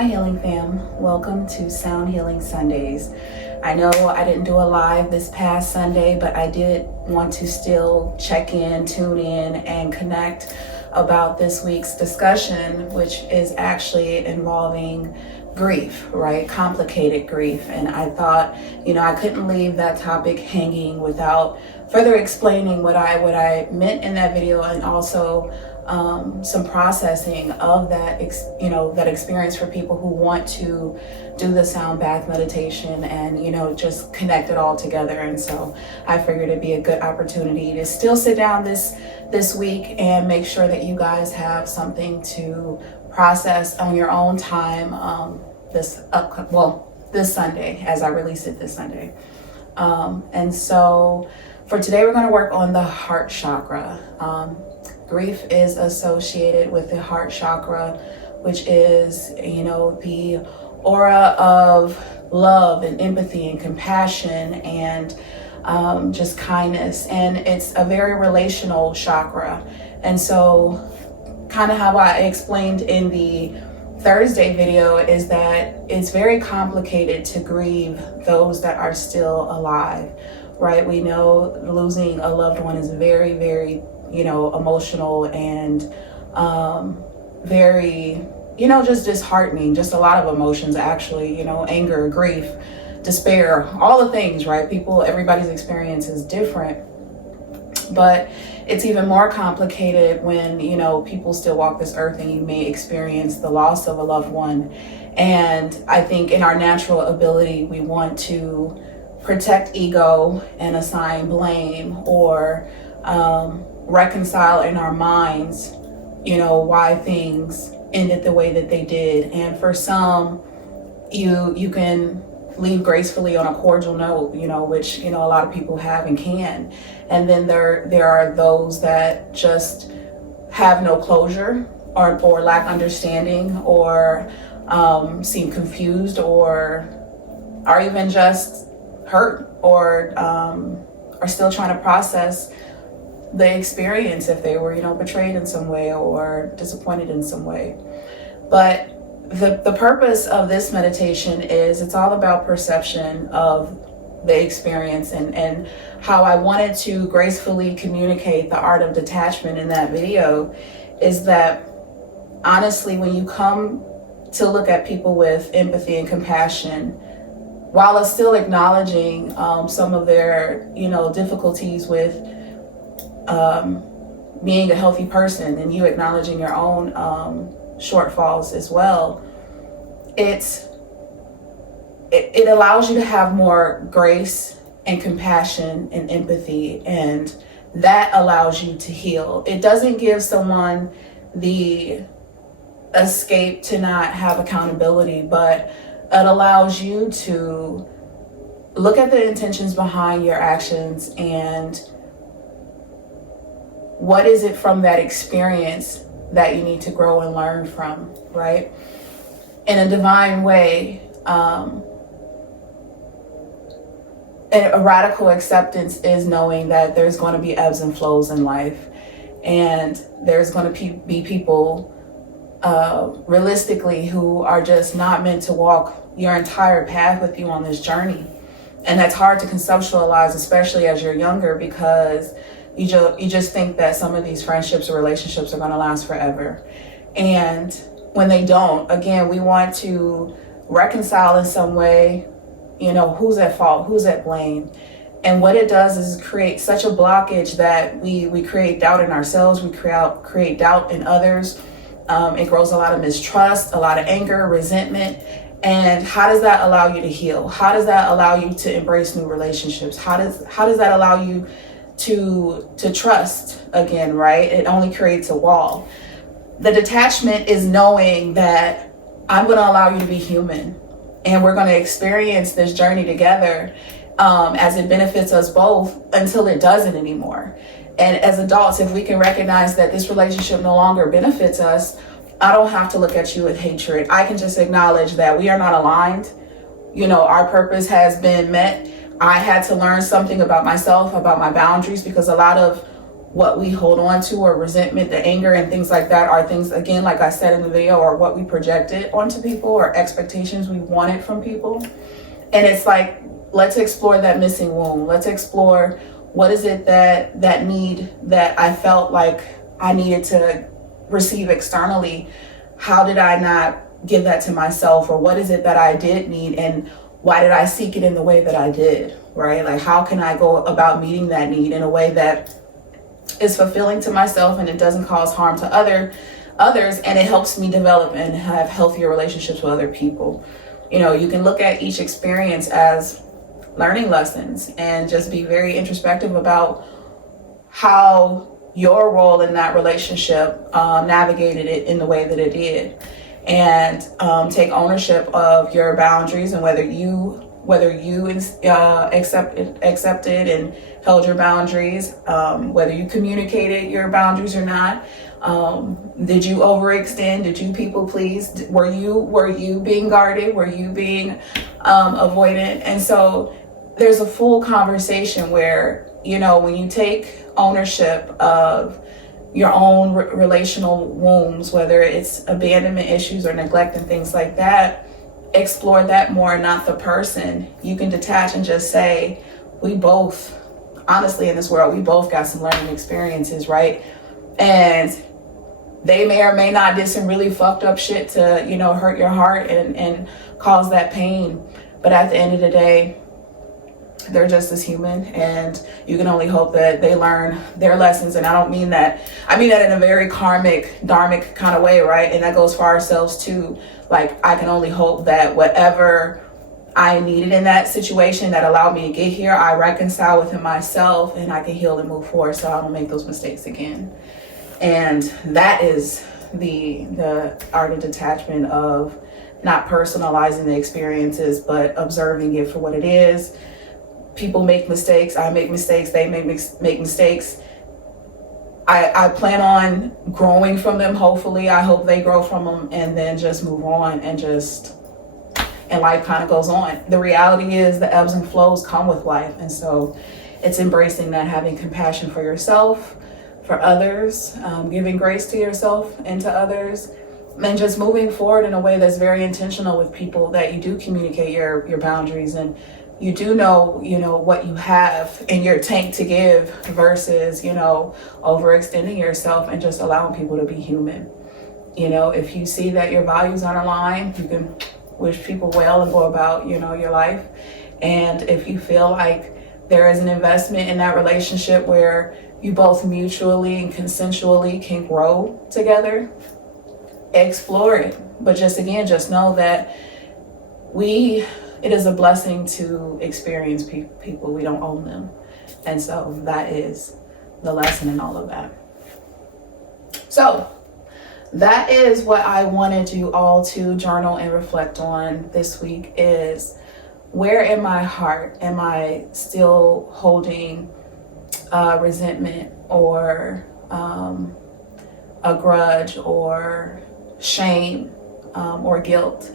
my healing fam, welcome to Sound Healing Sundays. I know I didn't do a live this past Sunday, but I did want to still check in, tune in, and connect about this week's discussion, which is actually involving grief, right? Complicated grief. And I thought, I couldn't leave that topic hanging without further explaining what I meant in that video, and also some processing of that, that experience for people who want to do the sound bath meditation and, just connect it all together. And so I figured it'd be a good opportunity to still sit down this week and make sure that you guys have something to process on your own time this Sunday, as I release it this Sunday. And so for today, we're going to work on the heart chakra. Grief is associated with the heart chakra, which is, the aura of love and empathy and compassion and just kindness. And it's a very relational chakra. And so kind of how I explained in the Thursday video is that it's very complicated to grieve those that are still alive, right? We know losing a loved one is very, very emotional and very, just disheartening, just a lot of emotions actually, anger, grief, despair, all the things, right? Everybody's experience is different, but it's even more complicated when, people still walk this earth and you may experience the loss of a loved one. And I think in our natural ability, we want to protect ego and assign blame or reconcile in our minds, why things ended the way that they did. And for some, you can leave gracefully on a cordial note, which, a lot of people have and can. And then there are those that just have no closure or lack understanding or seem confused or are even just hurt or are still trying to process the experience if they were, betrayed in some way or disappointed in some way. But the purpose of this meditation is it's all about perception of the experience and how I wanted to gracefully communicate the art of detachment in that video is that honestly, when you come to look at people with empathy and compassion, while it's still acknowledging some of their, difficulties with being a healthy person and you acknowledging your own shortfalls as well, it allows you to have more grace and compassion and empathy, and that allows you to heal. It doesn't give someone the escape to not have accountability, but it allows you to look at the intentions behind your actions and what is it from that experience that you need to grow and learn from, right? In a divine way, a radical acceptance is knowing that there's going to be ebbs and flows in life, and there's going to be people realistically who are just not meant to walk your entire path with you on this journey. And that's hard to conceptualize, especially as you're younger, because you just think that some of these friendships or relationships are going to last forever. And when they don't, again, we want to reconcile in some way, who's at fault, who's at blame. And what it does is create such a blockage that we create doubt in ourselves, we create doubt in others. It grows a lot of mistrust, a lot of anger, resentment. And how does that allow you to heal? How does that allow you to embrace new relationships? How does that allow you to trust again, right? It only creates a wall. The detachment is knowing that I'm going to allow you to be human, and we're going to experience this journey together as it benefits us both until it doesn't anymore. And as adults, if we can recognize that this relationship no longer benefits us, I don't have to look at you with hatred. I can just acknowledge that we are not aligned. Our purpose has been met. I had to learn something about myself, about my boundaries, because a lot of what we hold on to, or resentment, the anger and things like that, are things, again, like I said in the video, or what we projected onto people, or expectations we wanted from people. And it's like, let's explore that missing womb. Let's explore, what is it that need that I felt like I needed to receive externally? How did I not give that to myself? Or what is it that I did need, and why did I seek it in the way that I did, right? Like, how can I go about meeting that need in a way that is fulfilling to myself and it doesn't cause harm to others, and it helps me develop and have healthier relationships with other people. You know, you can look at each experience as learning lessons, and just be very introspective about how your role in that relationship navigated it in the way that it did, and take ownership of your boundaries, and whether you accepted and held your boundaries, whether you communicated your boundaries or not. Did you overextend? Did you people please? Were you being guarded? Were you being avoidant? And so there's a full conversation where, you know, when you take ownership of your own relational wounds, whether it's abandonment issues or neglect and things like that, explore that more, not the person. You can detach and just say, we both, honestly, in this world, we both got some learning experiences, right? And they may or may not did some really fucked up shit to, you know, hurt your heart and cause that pain. But at the end of the day, they're just as human, and you can only hope that they learn their lessons. And I mean that in a very karmic, dharmic kind of way, right? And that goes for ourselves too. Like, I can only hope that whatever I needed in that situation that allowed me to get here, I reconcile within myself, and I can heal and move forward so I don't make those mistakes again. And that is the art of detachment, of not personalizing the experiences, but observing it for what it is. People make mistakes, I make mistakes, they make mistakes. I plan on growing from them, hopefully. I hope they grow from them, and then just move on, and life kind of goes on. The reality is the ebbs and flows come with life, and so it's embracing that, having compassion for yourself, for others, giving grace to yourself and to others, and just moving forward in a way that's very intentional with people, that you do communicate your boundaries, and you do know, you know, what you have in your tank to give, versus, you know, overextending yourself and just allowing people to be human. You know, if you see that your values aren't aligned, you can wish people well and go about, you know, your life. And if you feel like there is an investment in that relationship where you both mutually and consensually can grow together, explore it. But just know that it is a blessing to experience people. We don't own them. And so that is the lesson in all of that. So that is what I wanted you all to journal and reflect on this week, is where in my heart am I still holding resentment, or a grudge, or shame, or guilt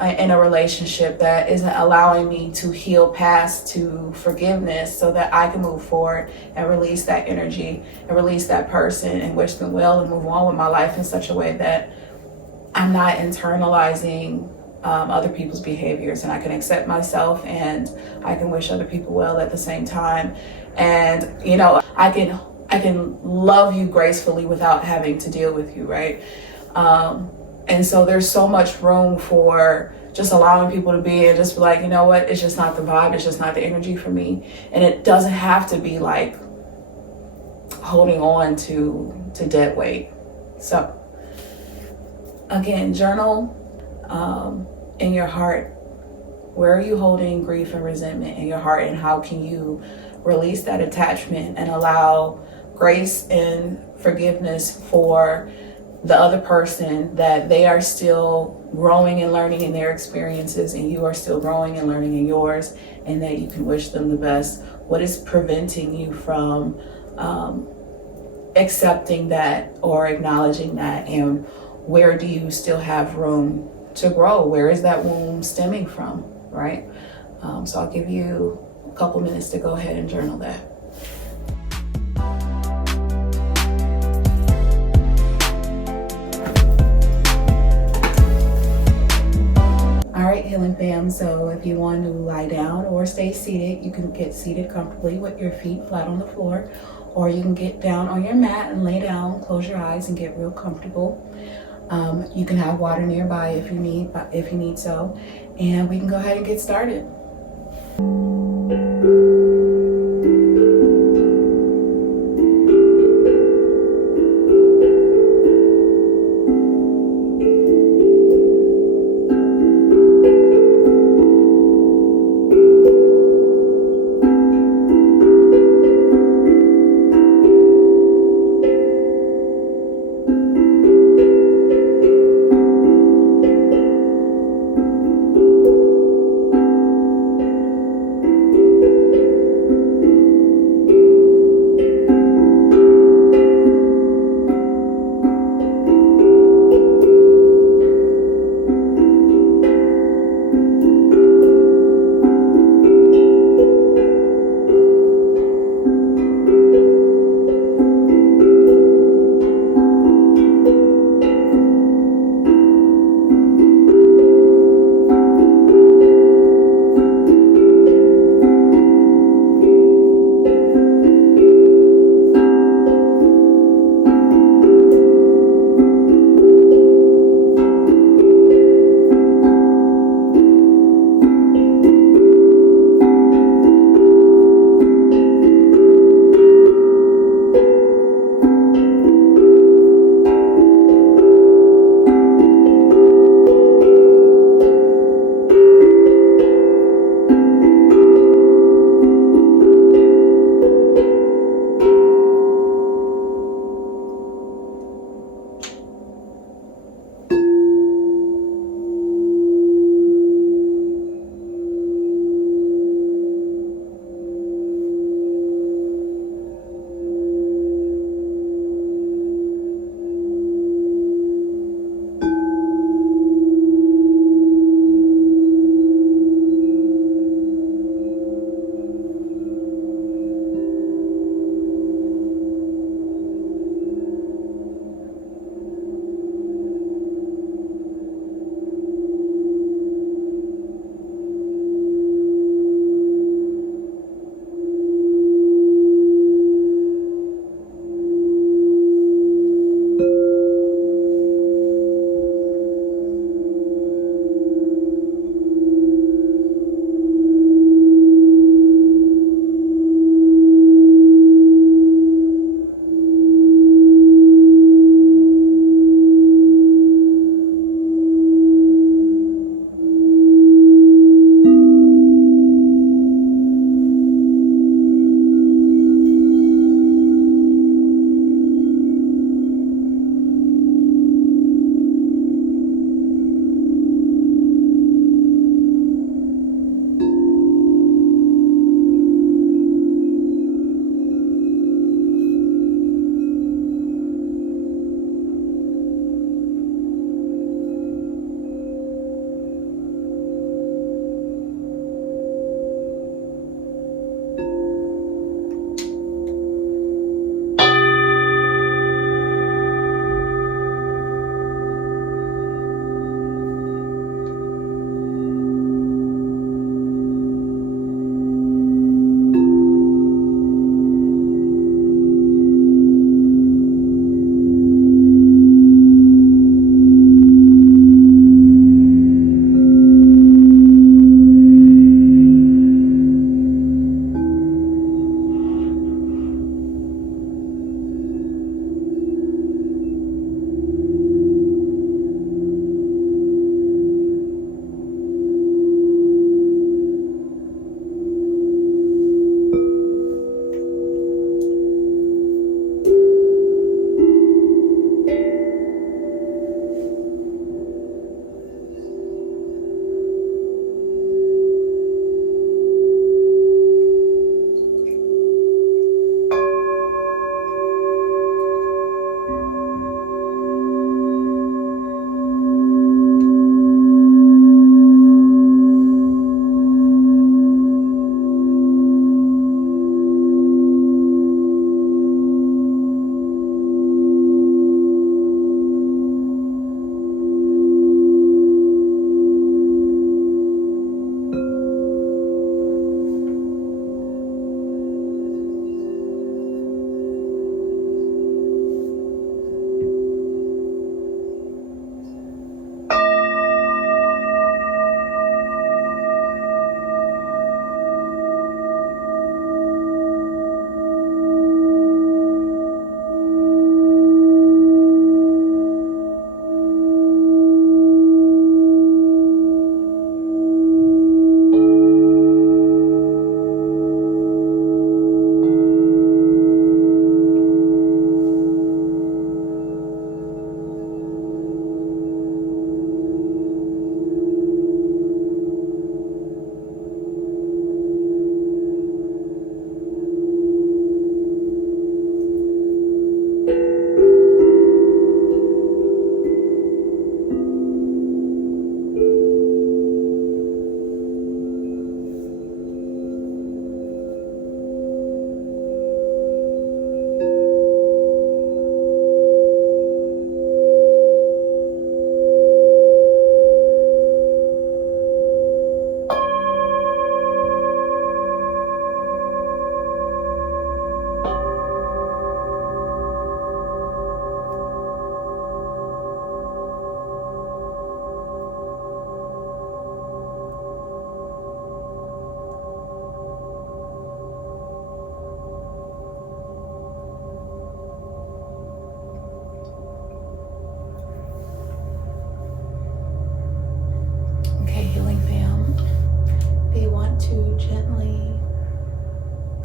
in a relationship that isn't allowing me to heal past to forgiveness, so that I can move forward and release that energy and release that person and wish them well and move on with my life in such a way that I'm not internalizing other people's behaviors, and I can accept myself and I can wish other people well at the same time. And, you know, I can love you gracefully without having to deal with you, right? And so there's so much room for just allowing people to be, and just be like, you know what, it's just not the vibe, it's just not the energy for me. And it doesn't have to be like holding on to dead weight. So again, journal in your heart. Where are you holding grief and resentment in your heart, and how can you release that attachment and allow grace and forgiveness for the other person, that they are still growing and learning in their experiences, and you are still growing and learning in yours, and that you can wish them the best. What is preventing you from accepting that or acknowledging that, and where do you still have room to grow? Where is that womb stemming from, right? So I'll give you a couple minutes to go ahead and journal that. bam. So if you want to lie down or stay seated, you can get seated comfortably with your feet flat on the floor, or you can get down on your mat and lay down, close your eyes and get real comfortable. You can have water nearby if you need so, and we can go ahead and get started.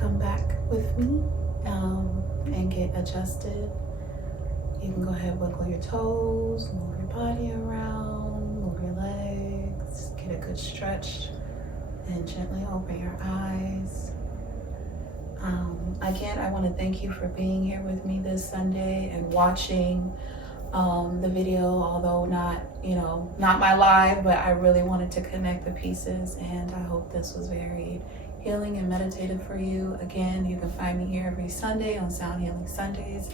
come back with me and get adjusted. You can go ahead and wiggle your toes, move your body around, move your legs, get a good stretch, and gently open your eyes. Again, I want to thank you for being here with me this Sunday and watching the video, although not my live, but I really wanted to connect the pieces, and I hope this was very healing and meditative for you. Again, you can find me here every Sunday on Sound Healing Sundays,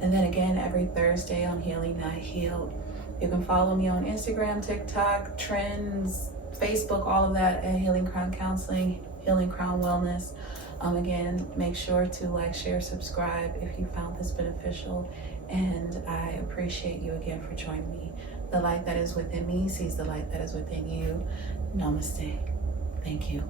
and then again every Thursday on Healing Not Healed. You can follow me on Instagram, TikTok, Trends, Facebook, all of that at Healing Crown Counseling, Healing Crown Wellness. Again, make sure to like, share, subscribe if you found this beneficial, and I appreciate you again for joining me. The light that is within me sees the light that is within you. Namaste. Thank you.